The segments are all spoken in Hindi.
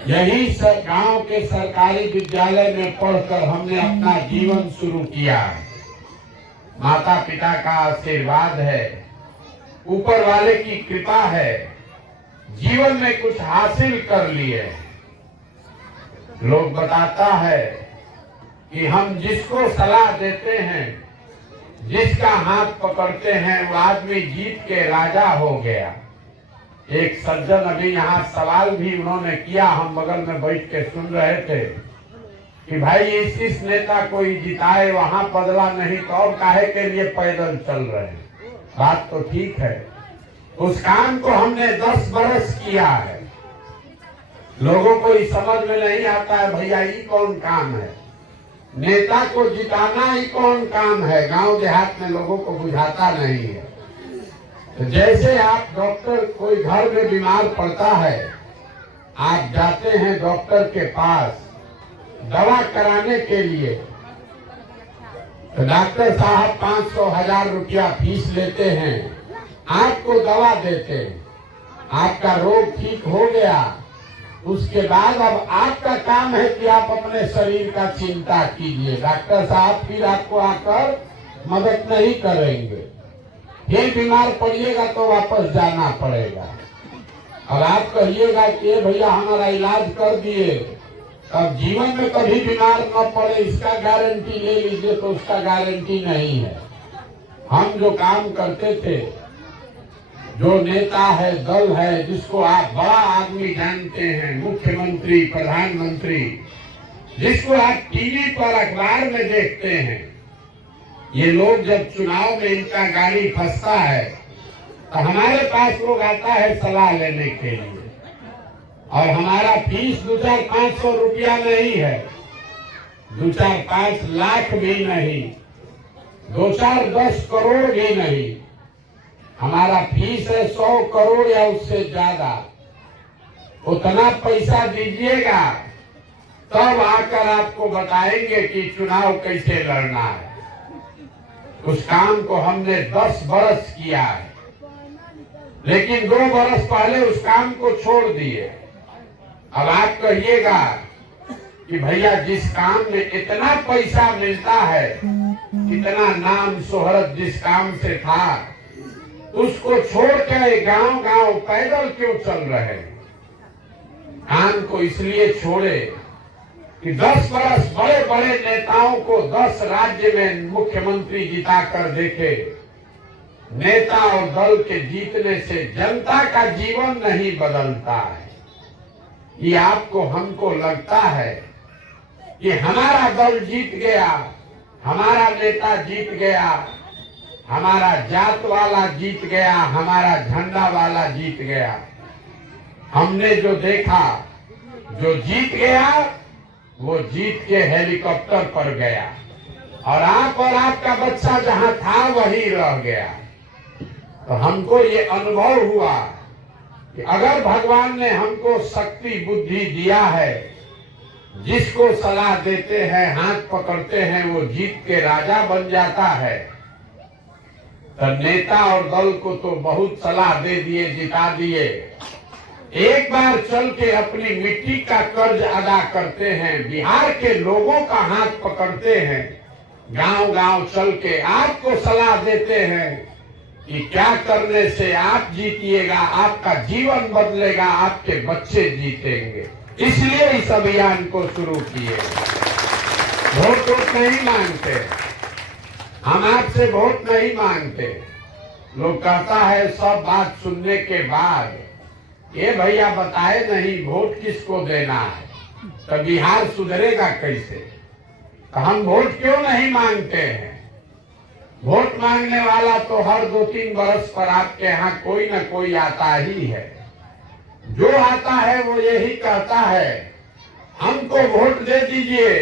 यही गांव के सरकारी विद्यालय में पढ़कर हमने अपना जीवन शुरू किया। माता पिता का आशीर्वाद है, ऊपर वाले की कृपा है, जीवन में कुछ हासिल कर लिए। लोग बताता है कि हम जिसको सलाह देते हैं, जिसका हाथ पकड़ते हैं, वो आदमी जीत के राजा हो गया। एक सज्जन अभी यहाँ सवाल भी उन्होंने किया, हम बगल में बैठ के सुन रहे थे कि भाई इस नेता को जिताए, वहां बदला नहीं तो और काहे के लिए पैदल चल रहे हैं। बात तो ठीक है, उस काम को हमने 10 बरस किया है। लोगों को इस समझ में नहीं आता है भैया ये कौन काम है, नेता को जिताना ही कौन काम है। गांव देहात में लोगों को बुझाता नहीं है। तो जैसे आप डॉक्टर, कोई घर में बीमार पड़ता है, आप जाते हैं डॉक्टर के पास दवा कराने के लिए, तो डॉक्टर साहब 500-1000 रुपया फीस लेते हैं, आपको दवा देते हैं, आपका रोग ठीक हो गया। उसके बाद अब आपका काम है कि आप अपने शरीर का चिंता कीजिए। डॉक्टर साहब फिर आपको आकर मदद नहीं करेंगे, फिर बीमार पड़िएगा तो वापस जाना पड़ेगा। और आप कहिएगा कि भैया हमारा इलाज कर दिए, अब जीवन में कभी बीमार न पड़े इसका गारंटी ले लीजिए, तो उसका गारंटी नहीं है। हम जो काम करते थे, जो नेता है, दल है, जिसको आप बड़ा आदमी जानते हैं, मुख्यमंत्री, प्रधानमंत्री, जिसको आप टीवी पर, अखबार में देखते हैं, ये लोग जब चुनाव में इनका गाड़ी फंसता है तो हमारे पास लोग आता है सलाह लेने के लिए, और हमारा फीस 2-4-500 रुपया नहीं है, 2-4-5 लाख भी नहीं, 2-4-10 करोड़ भी नहीं। हमारा फीस है 100 करोड़ या उससे ज्यादा। उतना पैसा दीजिएगा तब आकर आपको बताएंगे कि चुनाव कैसे लड़ना है। उस काम को हमने 10 बरस किया है, लेकिन 2 बरस पहले उस काम को छोड़ दिए। अब आप कहिएगा कि भैया जिस काम में इतना पैसा मिलता है, इतना नाम शोहरत जिस काम से था, उसको छोड़ के गांव-गांव पैदल क्यों चल रहे हैं? काम को इसलिए छोड़े कि 10 बरस बड़े बड़े नेताओं को 10 राज्य में मुख्यमंत्री जिता कर देखे। नेता और दल के जीतने से जनता का जीवन नहीं बदलता है। ये आपको, हमको लगता है कि हमारा दल जीत गया, हमारा नेता जीत गया, हमारा जात वाला जीत गया, हमारा झंडा वाला जीत गया। हमने जो देखा, जो जीत गया वो जीत के हेलीकॉप्टर पर गया, और आप और आपका बच्चा जहां था वही रह गया। तो हमको ये अनुभव हुआ कि अगर भगवान ने हमको शक्ति बुद्धि दिया है, जिसको सलाह देते हैं, हाथ पकड़ते हैं, वो जीत के राजा बन जाता है। तो नेता और दल को तो बहुत सलाह दे दिए, जिता दिए। एक बार चल के अपनी मिट्टी का कर्ज अदा करते हैं, बिहार के लोगों का हाथ पकड़ते हैं, गांव-गांव चल के आपको सलाह देते हैं कि क्या करने से आप जीतिएगा, आपका जीवन बदलेगा, आपके बच्चे जीतेंगे। इसलिए इस अभियान को शुरू किए। वोट नहीं मांगते हम, आपसे वोट नहीं मांगते। लोग कहता है सब बात सुनने के बाद, ये भैया बताए नहीं वोट किसको देना है, तो बिहार सुधरेगा कैसे? तो हम वोट क्यों नहीं मांगते हैं? वोट मांगने वाला तो हर 2-3 बरस पर आपके यहाँ कोई न कोई आता ही है। जो आता है वो यही कहता है हमको वोट दे दीजिए,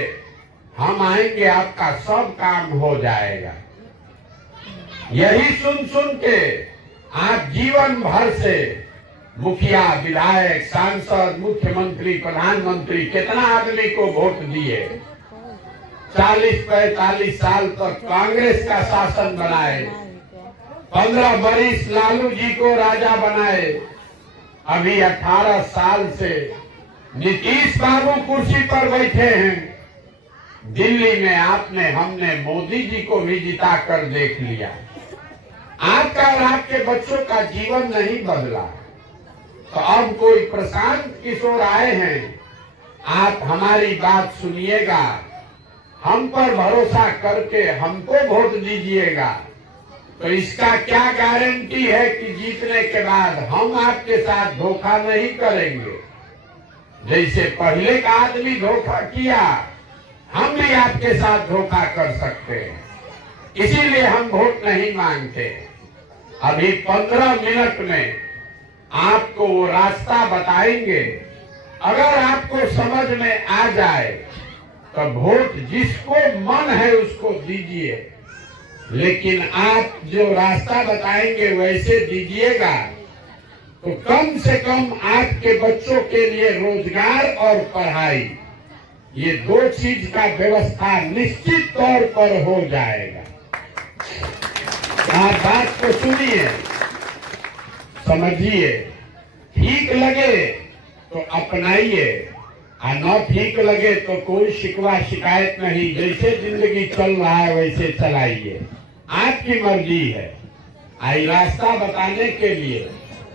हम आएंगे, आपका सब काम हो जाएगा। यही सुन सुन के आप जीवन भर से मुखिया, विधायक, सांसद, मुख्यमंत्री, प्रधानमंत्री, कितना आदमी को वोट दिए। 40-45 साल तक कांग्रेस का शासन बनाए, 15 बरिस लालू जी को राजा बनाए। अभी 18 साल से नीतीश बाबू कुर्सी पर बैठे हैं, दिल्ली में हमने मोदी जी को भी जिता कर देख लिया। आपका और आपके बच्चों का जीवन नहीं बदला, तो अब कोई प्रशांत किशोर आए हैं, आप हमारी बात सुनिएगा, हम पर भरोसा करके हमको वोट दीजिएगा। तो इसका क्या गारंटी है कि जीतने के बाद हम आपके साथ धोखा नहीं करेंगे। जैसे पहले का आदमी धोखा किया, हम भी आपके साथ धोखा कर सकते हैं, इसीलिए हम वोट नहीं मांगते। अभी 15 मिनट में आपको वो रास्ता बताएंगे, अगर आपको समझ में आ जाए तो वोट जिसको मन है उसको दीजिए, लेकिन आप जो रास्ता बताएंगे वैसे दीजिएगा तो कम से कम आपके बच्चों के लिए रोजगार और पढ़ाई, ये 2 चीज का व्यवस्था निश्चित तौर पर हो जाएगा। आप बात को सुनिए, समझिए, ठीक लगे तो अपनाइए, और न ठीक लगे तो कोई शिकवा शिकायत नहीं, जैसे जिंदगी चल रहा है वैसे चलाइए, आपकी मर्जी है। आई रास्ता बताने के लिए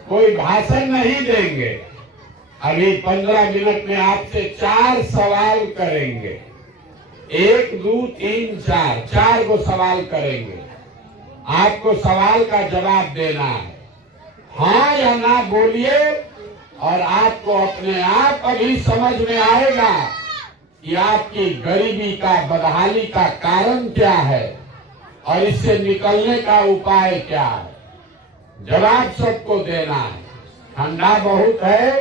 कोई भाषण नहीं देंगे। अभी 15 मिनट में आपसे 4 सवाल करेंगे, 1 2 3 4, 4 को सवाल करेंगे। आपको सवाल का जवाब देना है, हाँ या ना बोलिए, और आपको अपने आप अभी समझ में आएगा कि आपकी गरीबी का, बदहाली का कारण क्या है और इससे निकलने का उपाय क्या है। जवाब सबको देना है। ठंडा बहुत है,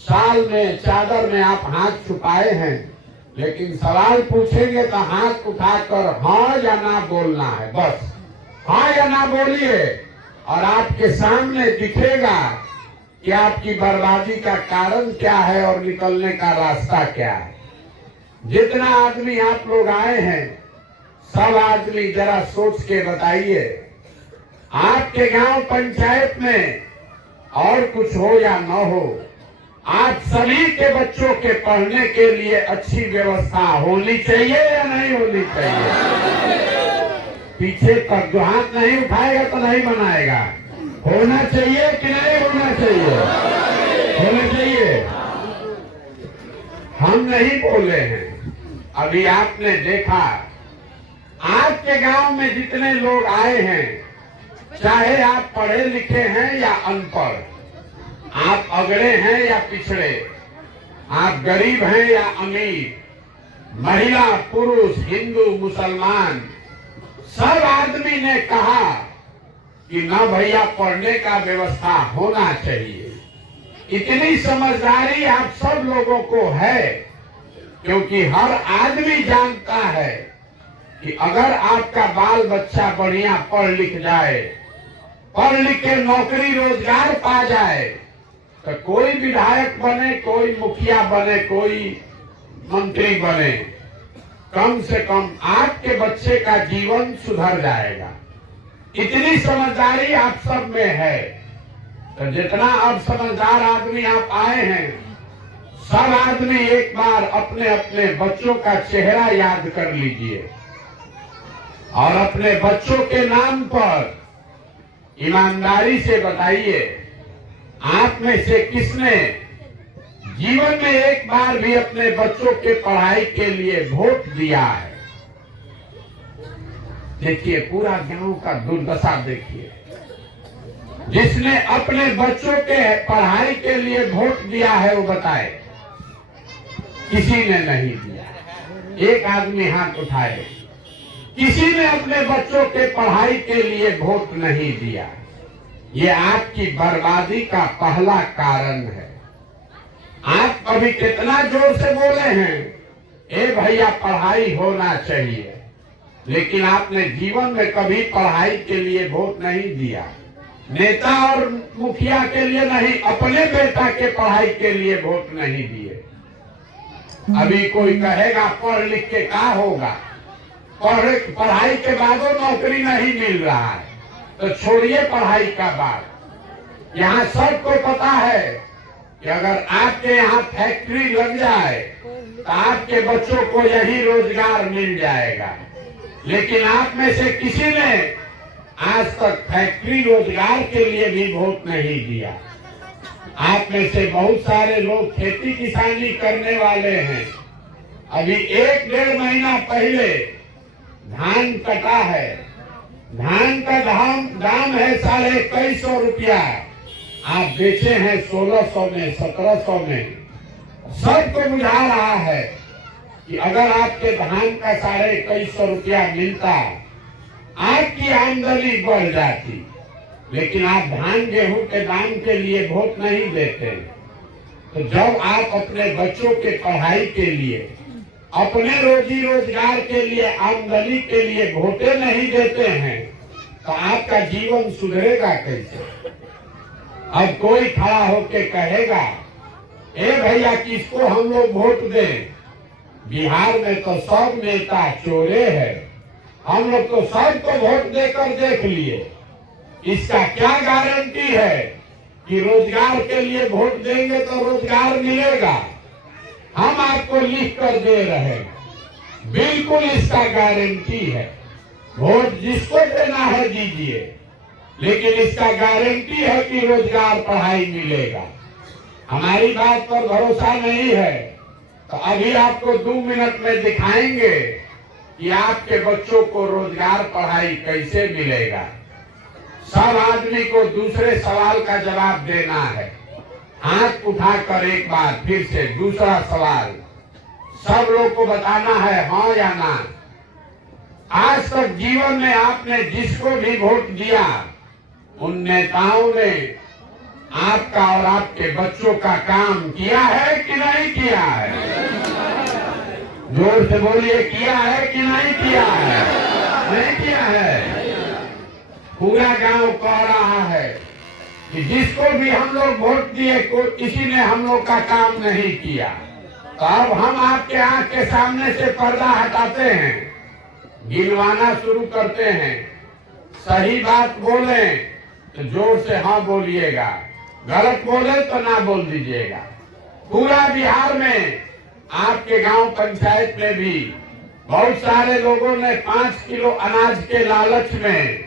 साल में चादर में आप हाथ छुपाए हैं, लेकिन सवाल पूछेंगे तो हाथ उठाकर हाँ या ना बोलना है, बस हाँ या ना बोलिए, और आपके सामने दिखेगा कि आपकी बर्बादी का कारण क्या है और निकलने का रास्ता क्या है। जितना आदमी आप लोग आए हैं, सब आदमी जरा सोच के बताइए, आपके गांव पंचायत में और कुछ हो या न हो, आप सभी के बच्चों के पढ़ने के लिए अच्छी व्यवस्था होनी चाहिए या नहीं होनी चाहिए। पीछे तक जो हाथ नहीं उठाएगा तो नहीं बनाएगा। होना चाहिए कि नहीं होना चाहिए? होना चाहिए। हम नहीं बोले हैं। अभी आपने देखा, आपके गांव में जितने लोग आए हैं, चाहे आप पढ़े लिखे हैं या अनपढ़, आप अगड़े हैं या पिछड़े, आप गरीब हैं या अमीर, महिला पुरुष, हिंदू मुसलमान, सब आदमी ने कहा कि ना भैया पढ़ने का व्यवस्था होना चाहिए। इतनी समझदारी आप सब लोगों को है, क्योंकि हर आदमी जानता है कि अगर आपका बाल बच्चा बढ़िया पढ़ लिख जाए, पढ़ लिख के नौकरी रोजगार पा जाए, तो कोई विधायक बने, कोई मुखिया बने, कोई मंत्री बने, कम से कम आपके बच्चे का जीवन सुधर जाएगा। इतनी समझदारी आप सब में है। तो जितना अब समझदार आदमी आप आए हैं, सब आदमी एक बार अपने अपने बच्चों का चेहरा याद कर लीजिए और अपने बच्चों के नाम पर ईमानदारी से बताइए, आप में से किसने जीवन में एक बार भी अपने बच्चों के पढ़ाई के लिए वोट दिया है। देखिए, पूरा गांव का दुर्दशा देखिए। जिसने अपने बच्चों के पढ़ाई के लिए वोट दिया है वो बताए। किसी ने नहीं दिया। एक आदमी हाथ उठाए। किसी ने अपने बच्चों के पढ़ाई के लिए वोट नहीं दिया। ये आपकी बर्बादी का पहला कारण है। आप अभी कितना जोर से बोले हैं, ए भैया पढ़ाई होना चाहिए, लेकिन आपने जीवन में कभी पढ़ाई के लिए वोट नहीं दिया। नेता और मुखिया के लिए नहीं, अपने बेटा के पढ़ाई के लिए वोट नहीं दिए। अभी कोई कहेगा पढ़ लिख के क्या होगा, पढ़ाई के बाद नौकरी नहीं मिल रहा है, तो छोड़िए पढ़ाई का बात। यहाँ सबको पता है कि अगर आपके यहाँ फैक्ट्री लग जाए तो आपके बच्चों को यही रोजगार मिल जाएगा। लेकिन आप में से किसी ने आज तक फैक्ट्री रोजगार के लिए भी वोट नहीं दिया। आप में से बहुत सारे लोग खेती किसानी करने वाले हैं। अभी 1-1.5 महीना पहले धान कटा है। धान का दाम है 2150 रुपया, आप बेचे हैं 1600 में, 1700 में। सबको बुझा रहा है कि अगर आपके धान का 2150 रुपया मिलता, आपकी आमदनी बढ़ जाती। लेकिन आप धान गेहूं के दाम के लिए वोट नहीं देते। तो जब आप अपने बच्चों के पढ़ाई के लिए, अपने रोजी रोजगार के लिए, आमदनी के लिए वोटे नहीं देते हैं, तो आपका जीवन सुधरेगा कैसे? अब कोई खड़ा होके कहेगा, ए भैया किसको हम लोग वोट दें? बिहार में तो सब नेता चोरे हैं, हम लोग तो सबको वोट देकर देख लिए। इसका क्या गारंटी है कि रोजगार के लिए वोट देंगे तो रोजगार मिलेगा? हम आपको लिख कर दे रहे हैं, बिल्कुल इसका गारंटी है। वोट जिसको देना है दीजिए, लेकिन इसका गारंटी है कि रोजगार पढ़ाई मिलेगा। हमारी बात पर भरोसा नहीं है तो अभी आपको 2 मिनट में दिखाएंगे कि आपके बच्चों को रोजगार पढ़ाई कैसे मिलेगा। सब आदमी को दूसरे सवाल का जवाब देना है। हाथ उठाकर एक बार फिर से दूसरा सवाल सब लोग को बताना है, हाँ या ना। आज तक जीवन में आपने जिसको भी वोट दिया, उन नेताओं ने आपका और आपके बच्चों का काम किया है कि नहीं किया है? जोर से बोलिए, किया है कि नहीं किया है? नहीं किया है। पूरा गांव कह रहा है कि जिसको भी हम लोग वोट दिए किसी ने हम लोग का काम नहीं किया। तो अब हम आपके आंख के सामने से पर्दा हटाते हैं, गिनवाना शुरू करते हैं। सही बात बोले तो जोर से हाँ बोलिएगा, गलत बोले तो ना बोल दीजिएगा। पूरा बिहार में आपके गांव पंचायत में भी बहुत सारे लोगों ने 5 किलो अनाज के लालच में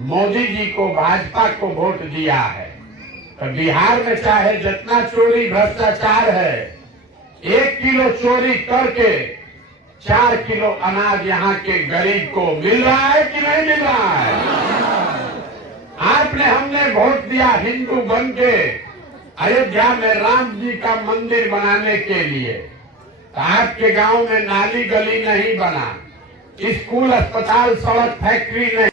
मोदी जी को, भाजपा को वोट दिया है। तो बिहार में चाहे जितना चोरी भ्रष्टाचार है, 1 किलो चोरी करके 4 किलो अनाज यहाँ के गरीब को मिल रहा है कि नहीं मिल रहा है? आपने, हमने वोट दिया हिंदू बन के अयोध्या में राम जी का मंदिर बनाने के लिए। तो आपके गांव में नाली गली नहीं बना, स्कूल, अस्पताल, सड़क, फैक्ट्री नहीं।